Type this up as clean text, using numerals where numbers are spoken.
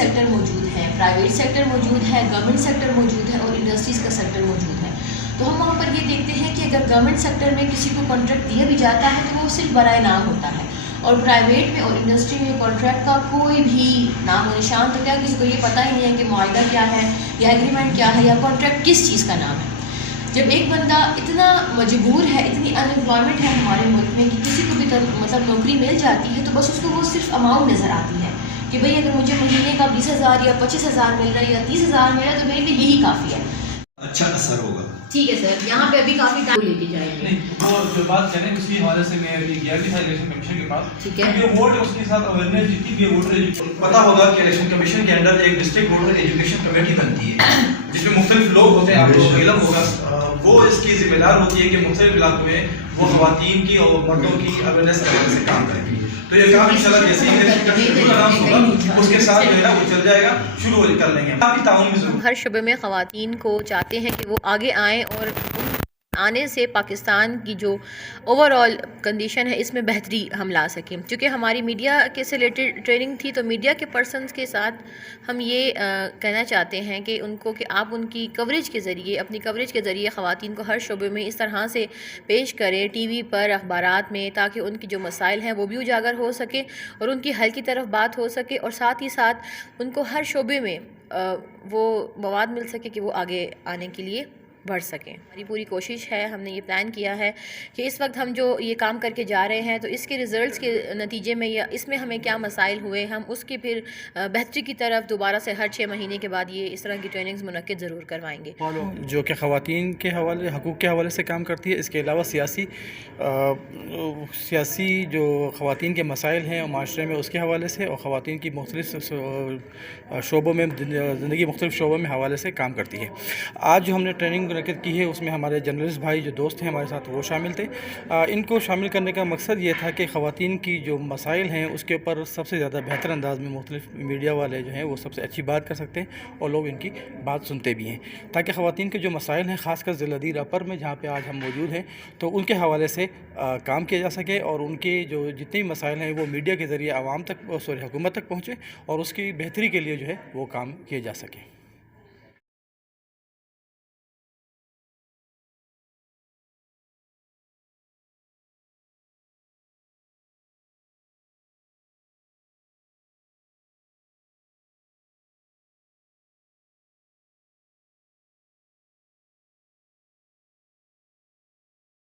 Sector موجود ہے، private sector موجود ہے، گورنمنٹ سیکٹر موجود ہے اور انڈسٹریز کا سیکٹر موجود ہے. تو ہم وہاں پر یہ دیکھتے ہیں کہ اگر گورنمنٹ سیکٹر میں کسی کو کانٹریکٹ دیا بھی جاتا ہے تو وہ صرف برائے نام ہوتا ہے، اور پرائیویٹ میں اور انڈسٹری میں کانٹریکٹ کا کوئی بھی نام و نشان، تو کیا کسی کو یہ پتہ ہی نہیں ہے کہ معاہدہ کیا ہے یا ایگریمنٹ کیا ہے یا کانٹریکٹ کس چیز کا نام ہے. جب ایک بندہ اتنا مجبور ہے، اتنی ان امپلائمنٹ ہے ہمارے ملک میں کہ کسی کو بھی مطلب نوکری مل جاتی ہے تو بس اس کو وہ صرف اماؤنٹ نظر آتی ہے کہ بھئی اگر مجھے مہینے کا 20,000 یا 25,000 مل رہا ہے یا 30,000 مل رہا ہے تو میرے لیے یہی کافی ہے. اچھا اثر ہوگا. ٹھیک ہے سر، یہاں پہ ابھی کافی ٹائم لے کے جائیں گے. نہیں، وہ جو بات کہہ رہے ہیں اسی حوالے سے میں ابھی گیا بھی تھا الیکشن کمیشن کے پاس. ٹھیک ہے، یہ ووٹ اس کے ساتھ اویئرنیس جتنی بھی ووٹر پتا ہوگا کہ الیکشن کمیشن کے اندر ایک ڈسٹرکٹ ووٹر ایجوکیشن کمیٹی بنتی ہے جس میں مختلف لوگ ہوتے ہیں، آپ کو علم ہوگا. وہ اس کی ذمہ دار ہوتی ہے کہ مختلف علاقوں میں وہ خواتین کی اور مردوں کی اویئرنیس کرنے سے کام کرے گی. تو یہ کام انشاءاللہ جیسے ہی الیکشن کمیشن اناؤنس ہوگا اس کے ساتھ جو ہے نا وہ چل جائے گا، شروع کر لیں گے. کافی تعاون بھی ضرور. ہر شعبے میں خواتین کو چاہتے ہیں کہ وہ آگے آئیں اور آنے سے پاکستان کی جو اوور آل کنڈیشن ہے اس میں بہتری ہم لا سکیں. چونکہ ہماری میڈیا کے سے ریلیٹڈ ٹریننگ تھی تو میڈیا کے پرسنز کے ساتھ ہم یہ کہنا چاہتے ہیں کہ ان کو کہ آپ ان کی کوریج کے ذریعے، اپنی کوریج کے ذریعے خواتین کو ہر شعبے میں اس طرح سے پیش کریں، ٹی وی پر، اخبارات میں، تاکہ ان کی جو مسائل ہیں وہ بھی اجاگر ہو سکے اور ان کی حل کی طرف بات ہو سکے، اور ساتھ ہی ساتھ ان کو ہر شعبے میں وہ مواد مل سکے کہ وہ آگے آنے کے لیے بڑھ سکیں. ہماری پوری کوشش ہے، ہم نے یہ پلان کیا ہے کہ اس وقت ہم جو یہ کام کر کے جا رہے ہیں تو اس کے ریزلٹس کے نتیجے میں یا اس میں ہمیں کیا مسائل ہوئے، ہم اس کی پھر بہتری کی طرف دوبارہ سے ہر 6 مہینے کے بعد یہ اس طرح کی ٹریننگز منعقد ضرور کروائیں گے. جو کہ خواتین کے حوالے، حقوق کے حوالے سے کام کرتی ہے. اس کے علاوہ سیاسی جو خواتین کے مسائل ہیں معاشرے میں اس کے حوالے سے، اور خواتین کی مختلف شعبوں میں، زندگی مختلف شعبوں میں حوالے سے کام کرتی ہے. آج جو ہم نے ٹریننگ منعقد کی ہے اس میں ہمارے جرنلسٹ بھائی جو دوست ہیں ہمارے ساتھ وہ شامل تھے. ان کو شامل کرنے کا مقصد یہ تھا کہ خواتین کی جو مسائل ہیں اس کے اوپر سب سے زیادہ بہتر انداز میں مختلف میڈیا والے جو ہیں وہ سب سے اچھی بات کر سکتے ہیں اور لوگ ان کی بات سنتے بھی ہیں، تاکہ خواتین کے جو مسائل ہیں خاص کر ضلع اپر میں جہاں پہ آج ہم موجود ہیں تو ان کے حوالے سے کام کیا جا سکے اور ان کے جو جتنے بھی مسائل ہیں وہ میڈیا کے ذریعے عوام تک، حکومت تک پہنچے اور اس کی بہتری کے لیے جو ہے وہ کام کیے جا سکیں.